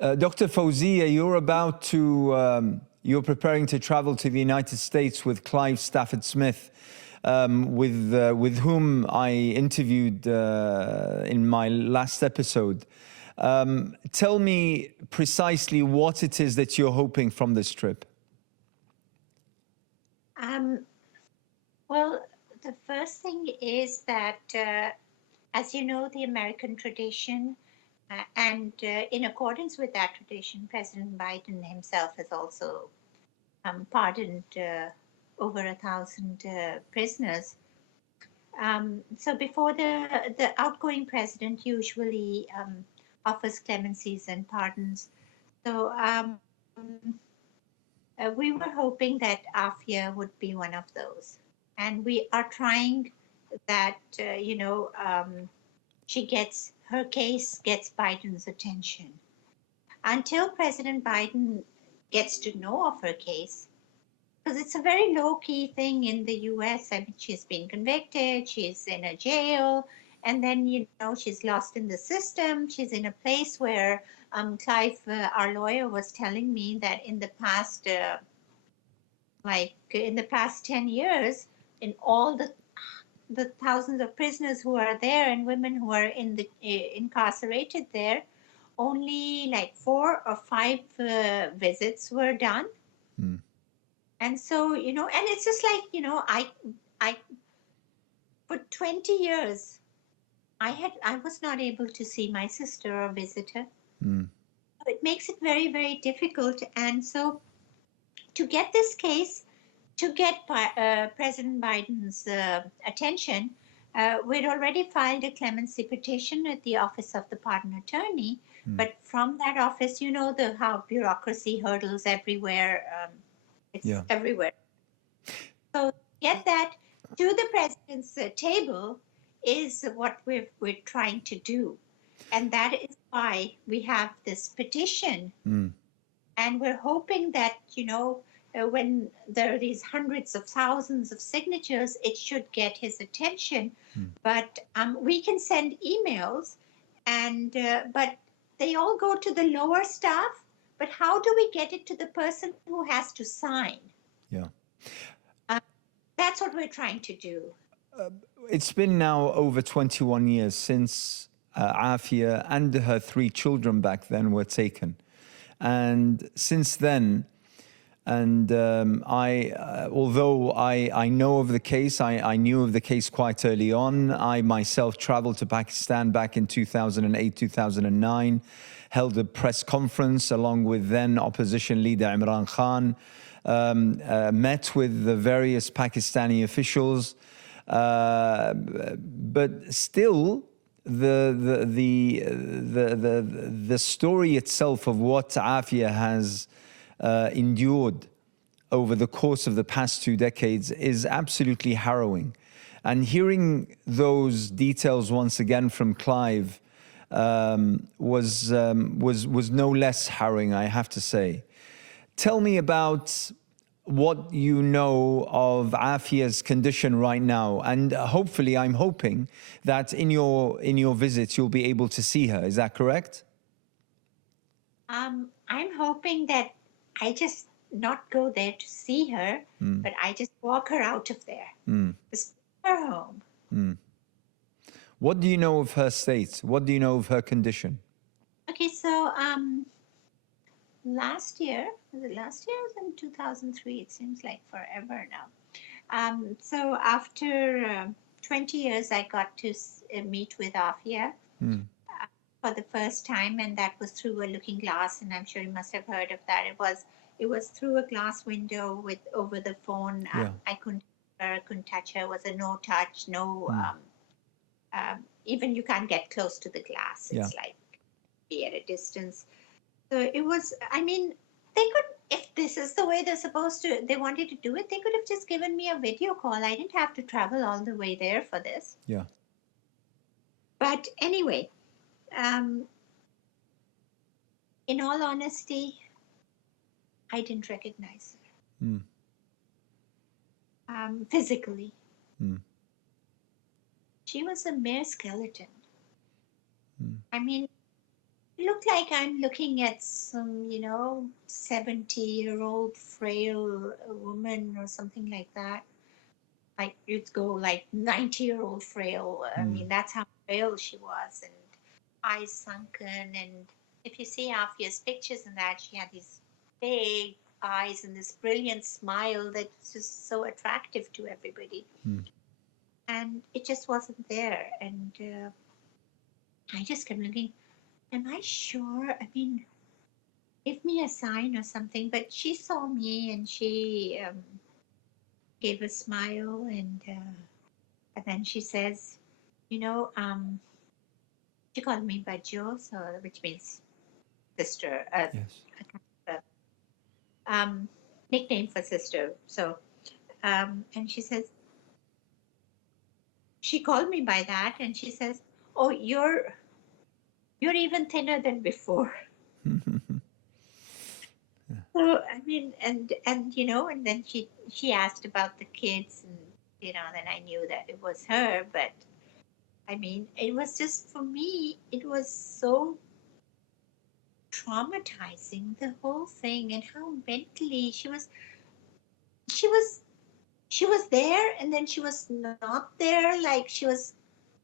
Dr. Fowzia, you're preparing to travel to the United States with Clive Stafford Smith, with whom I interviewed in my last episode. Tell me precisely what it is that you're hoping from this trip. Well, the first thing is that, as you know, the American tradition, and in accordance with that tradition, President Biden himself has also pardoned over 1,000 prisoners. So before the outgoing president usually offers clemencies and pardons. So we were hoping that Aafia would be one of those, and we are trying that she gets her case gets Biden's attention. Until President Biden gets to know of her case, because it's a very low-key thing in the US. I mean, she's been convicted, she's in a jail, and then, she's lost in the system. She's in a place where Clive, our lawyer, was telling me that in the past, in the past 10 years, in all the thousands of prisoners who are there and women who are incarcerated there, only like 4 or 5 visits were done. Mm. And so, and it's just like, I for 20 years, I was not able to see my sister or visit her. Mm. It makes it very, very difficult. And so to get this case, to get President Biden's attention, we'd already filed a clemency petition at the Office of the Pardon Attorney. But from that office, how bureaucracy hurdles everywhere. It's everywhere. So get that to the president's table is what we're trying to do. And that is why we have this petition. And we're hoping that, when there are these hundreds of thousands of signatures, it should get his attention. But we can send emails, and but they all go to the lower staff. But how do we get it to the person who has to sign? Yeah. That's what we're trying to do. It's been now over 21 years since Aafia and her 3 children back then were taken. And since then, although I know of the case, I knew of the case quite early on. I myself traveled to Pakistan back in 2008, 2009, held a press conference along with then opposition leader Imran Khan, met with the various Pakistani officials, but still the story itself of what Aafia has endured over the course of the past 2 decades is absolutely harrowing. And hearing those details once again from Clive was no less harrowing, I have to say. Tell me about what you know of Aafia's condition right now, and hopefully, I'm hoping that in your visits you'll be able to see her. Is that correct? I'm hoping that I just not go there to see her, but I just walk her out of there, just her home. What do you know of her state? What do you know of her condition? Okay, so last year? Was it last year? It was in 2003. It seems like forever now. So after 20 years, I got to meet with Aafia for the first time, and that was through a looking glass. And I'm sure you must have heard of that. It was through a glass window over the phone. I couldn't touch her. It was a no touch, no. Even you can't get close to the glass. It's like be at a distance. So it was, I mean, they could, if this is the way they wanted to do it, they could have just given me a video call. I didn't have to travel all the way there for this. Yeah. But anyway, in all honesty, I didn't recognize her. Physically. She was a mere skeleton. I mean, it looked like I'm looking at some, 70-year-old frail woman or something like that. Like you'd go like 90-year-old frail. I mean, that's how frail she was, and eyes sunken. And if you see Afia's pictures and that, she had these big eyes and this brilliant smile that's just so attractive to everybody. And it just wasn't there. And I just kept looking, am I sure? I mean, give me a sign or something. But she saw me and she gave a smile, and then she says, you know, she called me Bajo, so which means sister, Yes. um, nickname for sister. So, and she says, she called me by that, and she says, "Oh, you're even thinner than before." So I mean, and and then she asked about the kids, and then I knew that it was her. But I mean, it was just for me, it was so traumatizing, the whole thing, and how mentally she was she was there, and then she was not there, like she was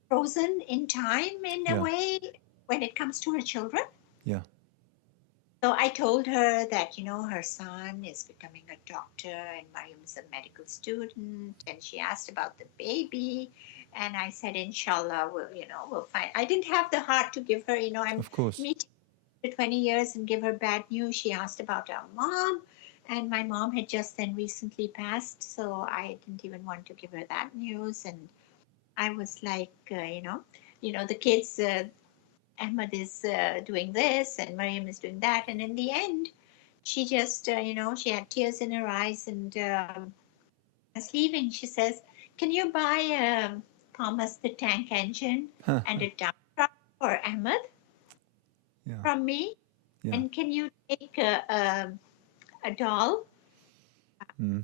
frozen in time in a Yeah. way when it comes to her children. Yeah. So I told her that, her son is becoming a doctor and Mariam's a medical student. And she asked about the baby. And I said, Inshallah, we'll find. I didn't have the heart to give her, I'm Of course. meeting for 20 years and give her bad news. She asked about our mom. And my mom had just then recently passed. So I didn't even want to give her that news. And I was like, the kids, Ahmed is doing this and Mariam is doing that. And in the end, she just, she had tears in her eyes. And as leaving, she says, "Can you buy Thomas the Tank Engine and a dump truck for Ahmed Yeah. from me? Yeah. And can you take a doll?"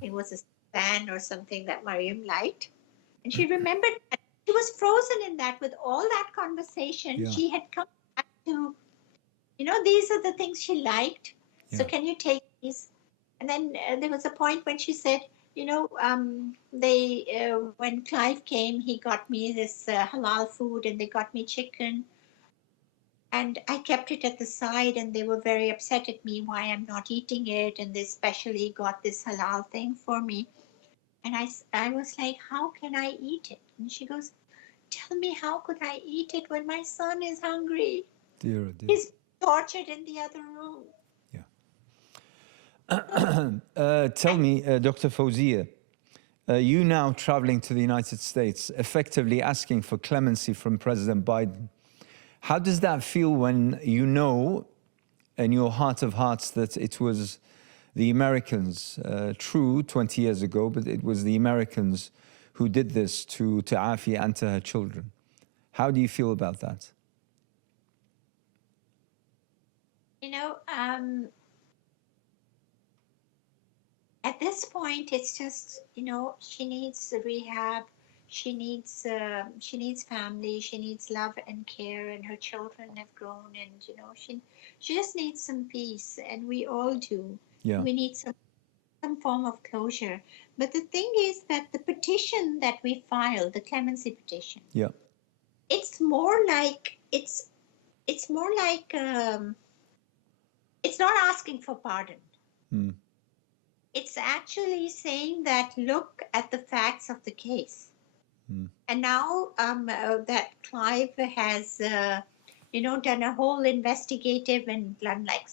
It was a fan or something that Mariam liked. And she remembered that she was frozen in that with all that conversation. Yeah. She had come back to, these are the things she liked. So Yeah. can you take these? And then there was a point when she said, when Clive came, he got me this halal food and they got me chicken. And I kept it at the side and they were very upset at me why I'm not eating it. And they specially got this halal thing for me. And I was like, how can I eat it? And she goes, tell me, how could I eat it when my son is hungry? Dear, oh dear. He's tortured in the other room. Tell me, Dr. Fowzia, you now traveling to the United States, effectively asking for clemency from President Biden. How does that feel when you know in your heart of hearts that it was the Americans, true 20 years ago, but it was the Americans who did this to Aafia and to her children? How do you feel about that? At this point, it's just, she needs rehab. She needs family. She needs love and care, and her children have grown, and she just needs some peace, and we all do. Yeah. We need some form of closure. But the thing is that the petition that we filed, the clemency petition, Yeah. it's more like it's more like it's not asking for pardon. It's actually saying that look at the facts of the case. And now that Clive has, done a whole investigative and done like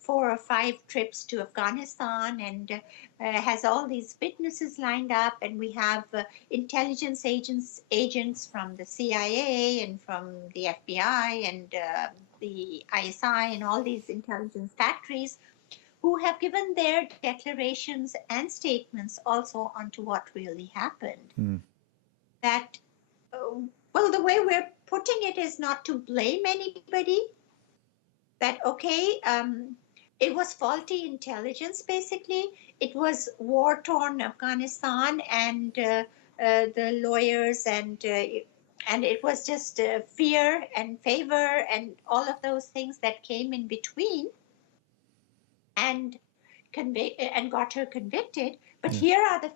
4 or 5 trips to Afghanistan and has all these witnesses lined up, and we have intelligence agents from the CIA and from the FBI and the ISI and all these intelligence factories who have given their declarations and statements also onto what really happened. That, well, the way we're putting it is not to blame anybody, that, okay, it was faulty intelligence, basically. It was war-torn Afghanistan, and the lawyers and And it was just fear and favor and all of those things that came in between and got her convicted. But Yes. here are the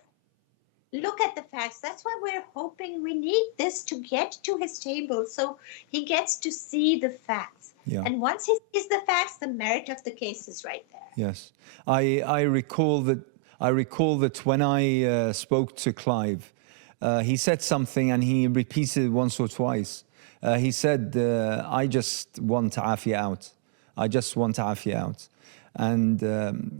look at the facts. That's why we're hoping we need this to get to his table so he gets to see the facts. Yeah. And once he sees the facts, the merit of the case is right there. Yes. I recall that when I spoke to Clive, he said something and he repeated it once or twice. He said, I just want Aafia out. I just want Aafia out. And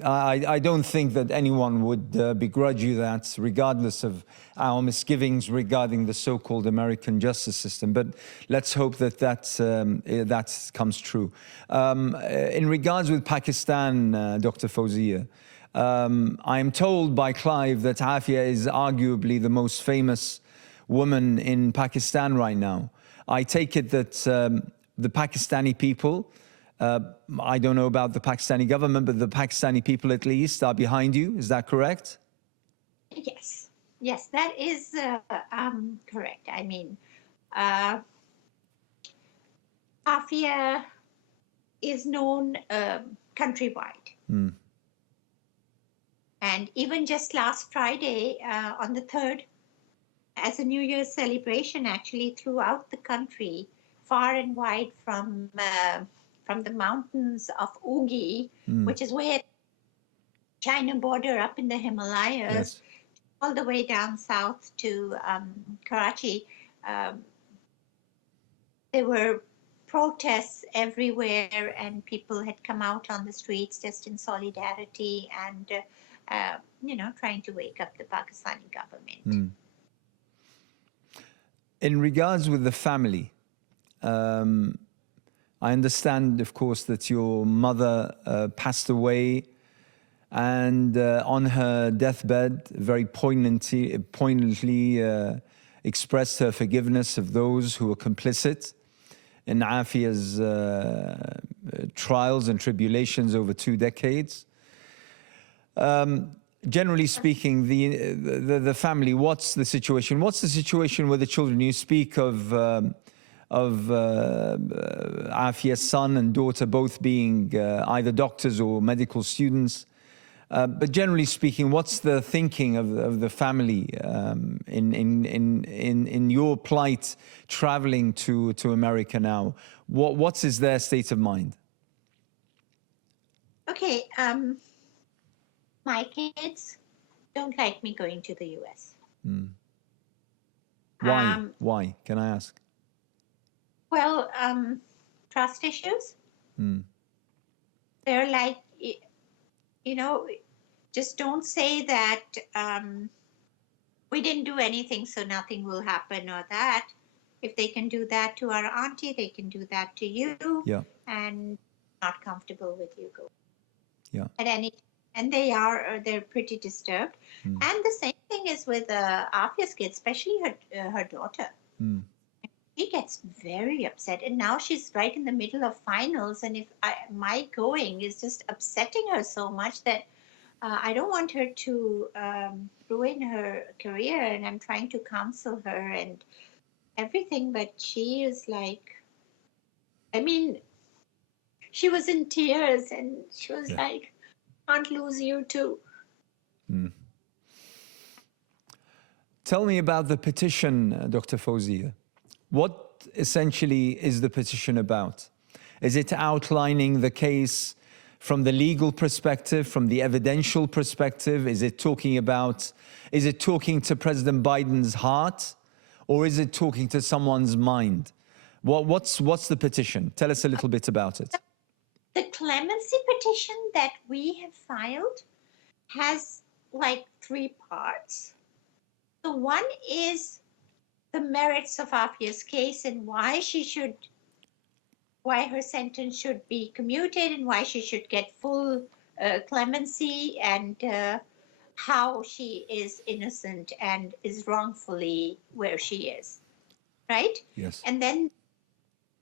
I don't think that anyone would begrudge you that, regardless of our misgivings regarding the so-called American justice system. But let's hope that that comes true. In regards with Pakistan, Dr. Fowzia, I am told by Clive that Aafia is arguably the most famous woman in Pakistan right now. I take it that the Pakistani people, I don't know about the Pakistani government, but the Pakistani people at least are behind you. Is that correct? Yes. Yes, that is correct. I mean, Aafia is known countrywide. Mm. And even just last Friday, on the 3rd, as a New Year's celebration, actually throughout the country, far and wide from the mountains of Ugi, which is where China border up in the Himalayas, Yes. all the way down south to Karachi. There were protests everywhere, and people had come out on the streets just in solidarity and, trying to wake up the Pakistani government. Mm. In regards with the family, I understand, of course, that your mother passed away, and on her deathbed, very poignantly expressed her forgiveness of those who were complicit in Aafia's trials and tribulations over 2 decades. Generally speaking, the family, what's the situation? What's the situation with the children? You speak of Aafia's son and daughter both being either doctors or medical students. But generally speaking, what's the thinking of the family in your plight traveling to America now? What is their state of mind? Okay, my kids don't like me going to the US. Mm. Why? Why? Can I ask? Well, trust issues. Mm. They're like, just don't say that we didn't do anything, so nothing will happen, or that. If they can do that to our auntie, they can do that to you. Yeah. And not comfortable with you going. Yeah. At any, and they're pretty disturbed. Mm. And the same thing is with Aafia's kids, especially her daughter. Mm. She gets very upset, and now she's right in the middle of finals, and if my going is just upsetting her so much that I don't want her to ruin her career, and I'm trying to counsel her and everything, but she is like, I mean, she was in tears, and she was like, can't lose you too. Mm. Tell me about the petition, Dr. Fowzia. What essentially is the petition about? Is it outlining the case from the legal perspective, from the evidential perspective? Is it talking to President Biden's heart, or is it talking to someone's mind? What's the petition? Tell us a little bit about it. The clemency petition that we have filed has like 3 parts. The one is the merits of Aafia's case and why her sentence should be commuted and why she should get full clemency, and how she is innocent and is wrongfully where she is, right? Yes. And then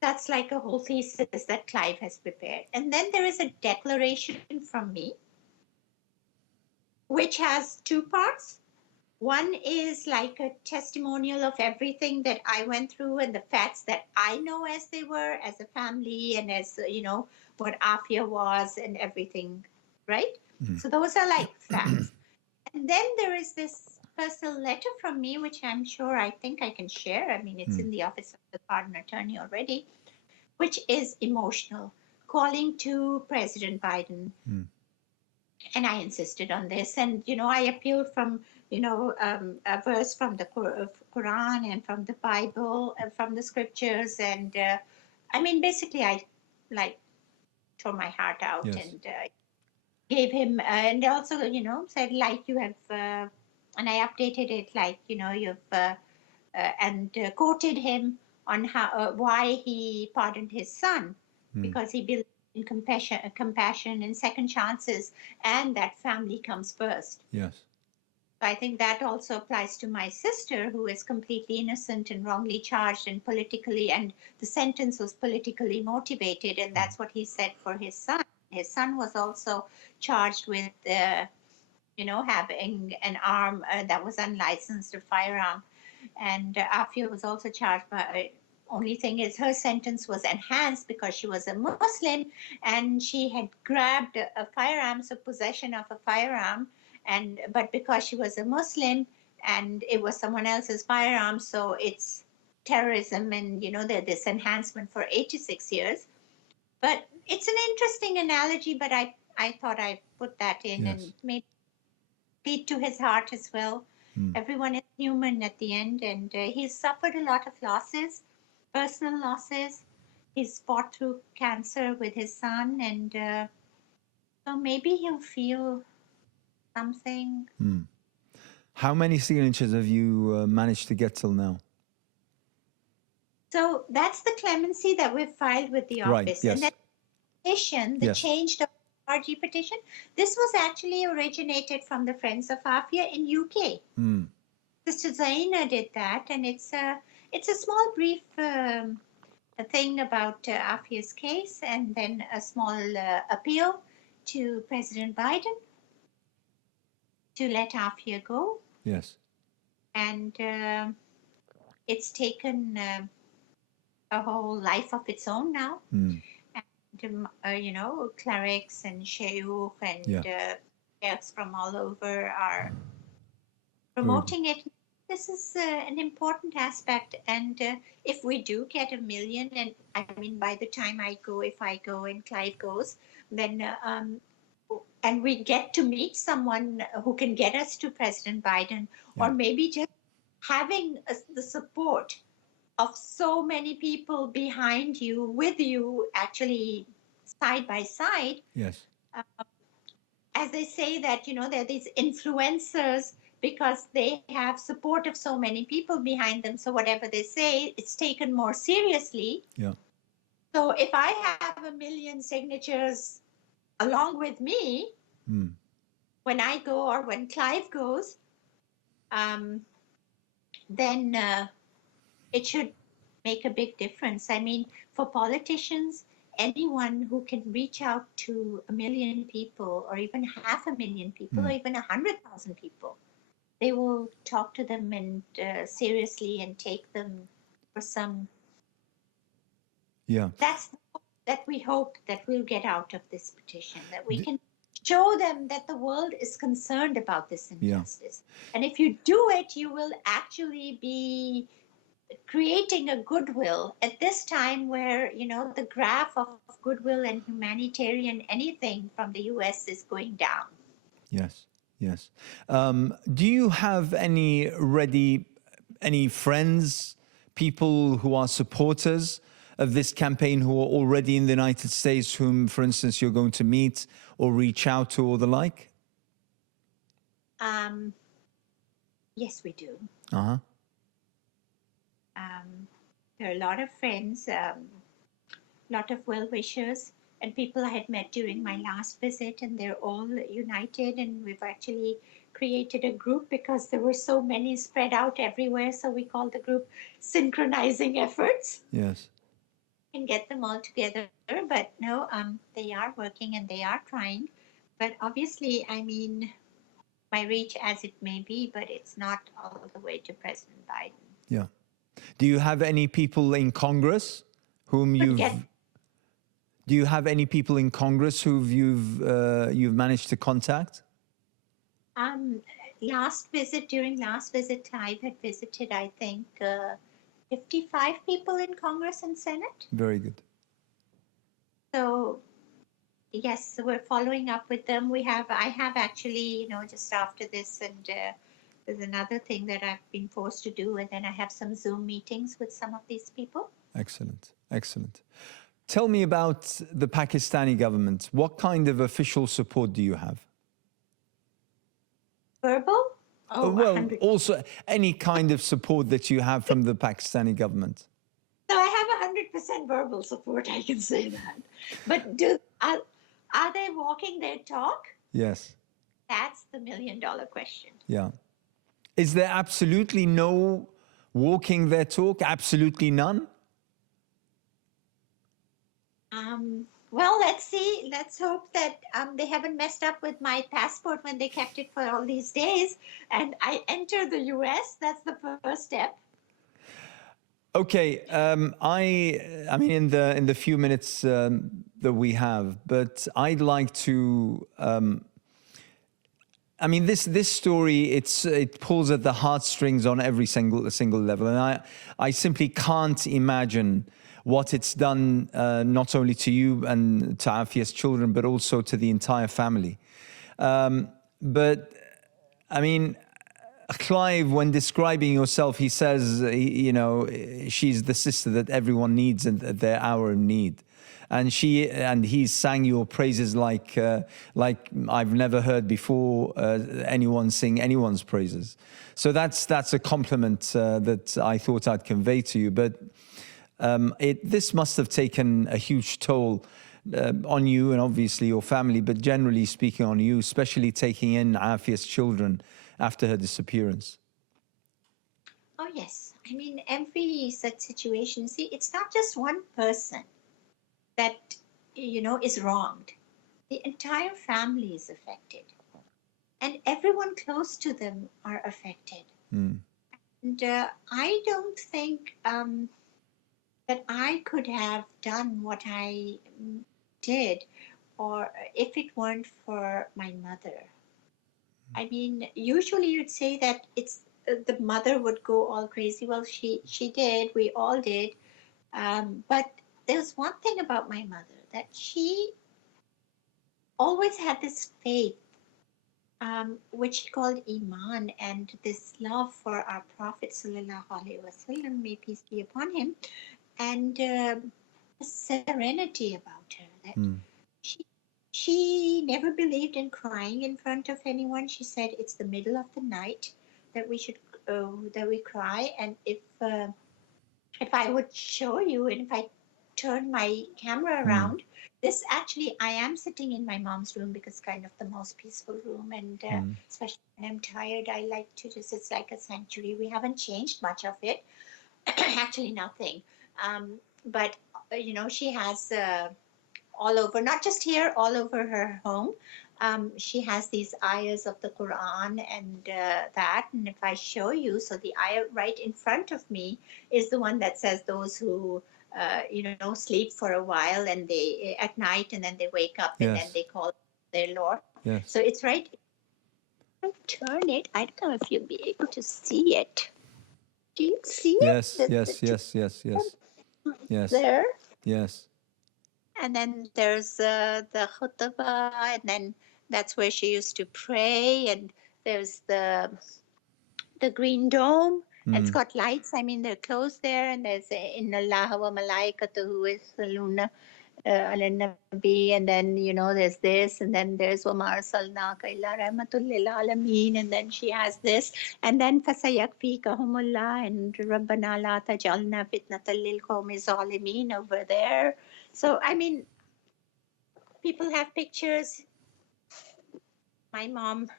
that's like a whole thesis that Clive has prepared. And then there is a declaration from me, which has 2 parts. One is like a testimonial of everything that I went through and the facts that I know as they were, as a family, and as, what Afia was and everything, right? Mm. So those are like facts. And then there is this personal letter from me, which I'm sure I think I can share. I mean, it's Mm. in the office of the pardon attorney already, which is emotional, calling to President Biden. Mm. And I insisted on this. And, I appealed from, a verse from the Quran and from the Bible and from the scriptures. And I mean, basically, I like tore my heart out Yes. and gave him, and also, said, like, you have, and I updated it, like, you've, and quoted him on why he pardoned his son, Mm. because he believed in compassion and second chances, and that family comes first. Yes. So I think that also applies to my sister, who is completely innocent and wrongly charged and politically, and the sentence was politically motivated, and that's what he said for his son. His son was also charged with, having an arm that was unlicensed, a firearm. And Afia was also charged by. Only thing is, her sentence was enhanced because she was a Muslim, and she had grabbed a firearm, so possession of a firearm, and but because she was a Muslim and it was someone else's firearm, so it's terrorism, and this enhancement for 86 years. But it's an interesting analogy, but I thought I'd put that in Yes. and maybe beat to his heart as well. Mm. Everyone is human at the end, and he's suffered a lot of losses, personal losses. He's fought through cancer with his son, and so maybe he'll feel something. Mm. How many signatures have you managed to get till now? So that's the clemency that we've filed with the Right. office. And Yes. that petition, the Yes. changed RG petition, this was actually originated from the Friends of Afia in UK. Mm. Sister Zaina did that, and it's a small brief a thing about Afia's case, and then a small appeal to President Biden to let Afia go. Yes. And it's taken a whole life of its own now. Mm. And, clerics and shayukh and Yeah. sheikhs from all over are Very promoting it. This is an important aspect. And if we do get 1 million, and I mean, by the time I go, if I go and Clive goes, then and we get to meet someone who can get us to President Biden, Yeah. or maybe just having the support of so many people behind you, with you, actually side by side. Yes. As they say that, they're these influencers because they have support of so many people behind them. So whatever they say, it's taken more seriously. Yeah. So if I have 1 million signatures along with me, Mm. when I go or when Clive goes, then it should make a big difference. I mean, for politicians, anyone who can reach out to 1 million people, or even 500,000 people, or even 100,000 people, they will talk to them and seriously, and take them for some. Yeah. That's that we hope that we'll get out of this petition, that we can show them that the world is concerned about this injustice. Yeah. And if you do it, you will actually be creating a goodwill at this time where, the graph of goodwill and humanitarian anything from the US is going down. Yes. Yes. Do you have any friends, people who are supporters of this campaign, who are already in the United States, whom, for instance, you're going to meet or reach out to, or the like? Yes, we do. Uh-huh. There are a lot of friends, lot of well-wishers, and people I had met during my last visit, and they're all united, and we've actually created a group because there were so many spread out everywhere, so we call the group Synchronizing Efforts. Yes. And get them all together, but no, they are working and they are trying. But obviously, I mean, my reach as it may be, but it's not all the way to President Biden. Yeah. Do you have any people in Congress whom do you have any people in Congress you've managed to contact? Um, during last visit, Clive had visited, I think, 55 people in Congress and Senate. Very good. So yes, so we're following up with them. I have actually, just after this, and there's another thing that I've been forced to do, and then I have some Zoom meetings with some of these people. Excellent. Excellent. Tell me about the Pakistani government. What kind of official support do you have? Verbal? Oh, Well, 100. also any kind of support that you have from the Pakistani government. So I have 100% verbal support, I can say that. But are they walking their talk? Yes. That's the million-dollar question. Yeah. Is there absolutely no walking their talk? Absolutely none? Well, let's see. Let's hope that they haven't messed up with my passport when they kept it for all these days, and I enter the U.S. That's the first step. Okay, I mean in the few minutes that we have, but I'd like to. I mean this story it pulls at the heartstrings on every single level, and I simply can't imagine what it's done not only to you and to Aafia's children, but also to the entire family. But I mean. Clive, when describing yourself, he says, she's the sister that everyone needs at their hour of need. And he sang your praises like I've never heard before anyone sing anyone's praises. So that's a compliment that I thought I'd convey to you. But this must have taken a huge toll on you and obviously your family, but generally speaking on you, especially taking in Aafia's children after her disappearance. Oh, yes. I mean, every such situation, see, it's not just one person that, is wronged. The entire family is affected. And everyone close to them are affected. Mm. And I don't think that I could have done what I did, or if it weren't for my mother. I mean, usually you'd say that it's the mother would go all crazy. Well, she did. We all did. But there's one thing about my mother, that she always had this faith, which she called Iman, and this love for our Prophet sallallahu alaihi wasallam, may peace be upon him, and serenity about her. That she she never believed in crying in front of anyone. She said it's the middle of the night that we cry, and if I would show you, and if I turn my camera around, this actually, I am sitting in my mom's room because it's kind of the most peaceful room, and especially when I'm tired, I like to it's like a sanctuary. We haven't changed much of it, actually nothing. But she has all over, not just here, all over her home. She has these ayahs of the Quran and that. And if I show you, so the ayah right in front of me is the one that says those who, sleep for a while and they at night, and then they wake up, and then they call their Lord. Yes. So it's right. Turn it. I don't know if you'll be able to see it. Do you see it? Yes. There. Yes. And then there's the khutbah, and then that's where she used to pray. And there's the green dome. It's got lights. I mean, they're closed there. And there's Inna Allah wa malaikatuhu yusalluna ala nabi. And then, there's this. And then there's wa ma arsalnaka illa rahmatul lil alameen. And then she has this. And then fasayakfikahumullah and rabbana la tajalna fitnatal lil qawmi zalimeen over there. So, I mean, people have pictures. My mom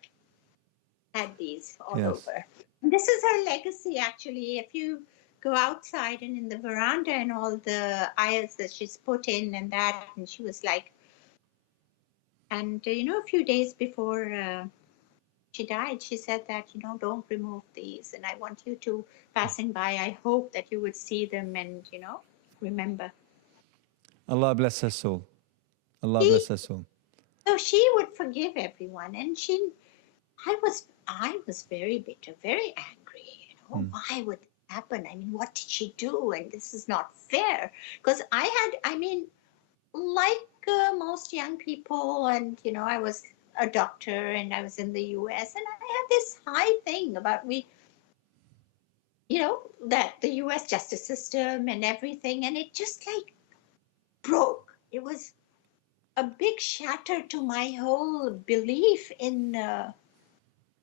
had these all over. This is her legacy, actually. If you go outside and in the veranda and all the aisles that she's put in and that, and she was like, and a few days before she died, she said that, don't remove these. And I want you to, passing by, I hope that you would see them and, remember. Allah bless her soul. Allah She, bless her soul. so she would forgive everyone. And I was very bitter, very angry. Why would this happen? I mean, what did she do? And this is not fair. Because like most young people, and I was a doctor and I was in the US, and I had this high thing about that the US justice system and everything, and it just like broke. It was a big shatter to my whole belief in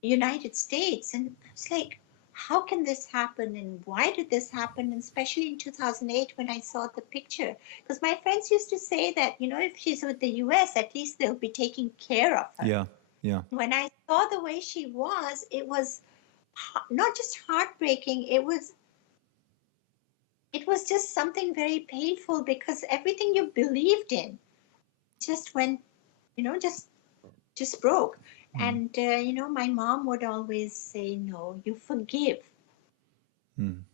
United States. And I was like, how can this happen? And why did this happen? And especially in 2008 when I saw the picture. Because my friends used to say that, if she's with the US, at least they'll be taking care of her. Yeah, yeah. When I saw the way she was, it was not just heartbreaking, it was just something very painful, because everything you believed in just went, just broke. And, my mom would always say, no, you forgive.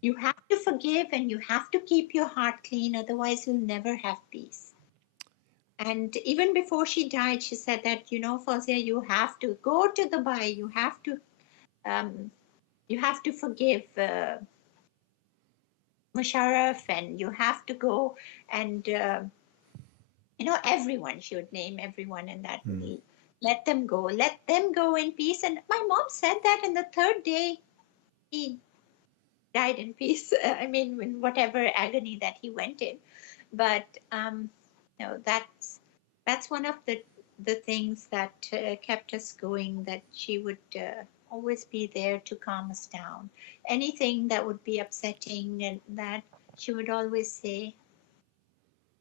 You have to forgive and you have to keep your heart clean, otherwise you'll never have peace. And even before she died, she said that, Fawzia, you have to go to Dubai. You have to forgive Musharraf, and you have to go and, everyone. She would name everyone, and that let them go. Let them go in peace. And my mom said that, and the third day, he died in peace. I mean, in whatever agony that he went in. But that's one of the things that kept us going. That she would always be there to calm us down. Anything that would be upsetting, and that she would always say,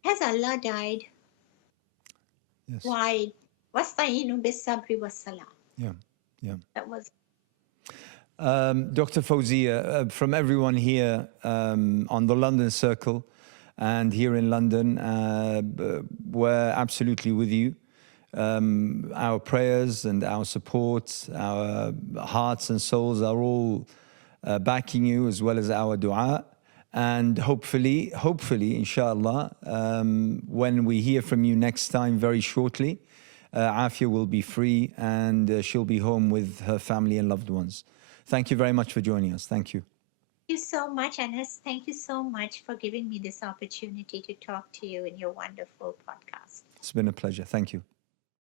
"Has Allah died? Yes. Why? Wasta'inu bis sabri was salah." Yeah, yeah. That was. Dr. Fawzia, from everyone here on the London Circle and here in London, we're absolutely with you. Our prayers and our support, our hearts and souls are all backing you, as well as our dua. And hopefully, inshallah, when we hear from you next time, very shortly, Aafia will be free and she'll be home with her family and loved ones. Thank you very much for joining us. Thank you. Thank you so much, Anas. Thank you so much for giving me this opportunity to talk to you in your wonderful podcast. It's been a pleasure. Thank you.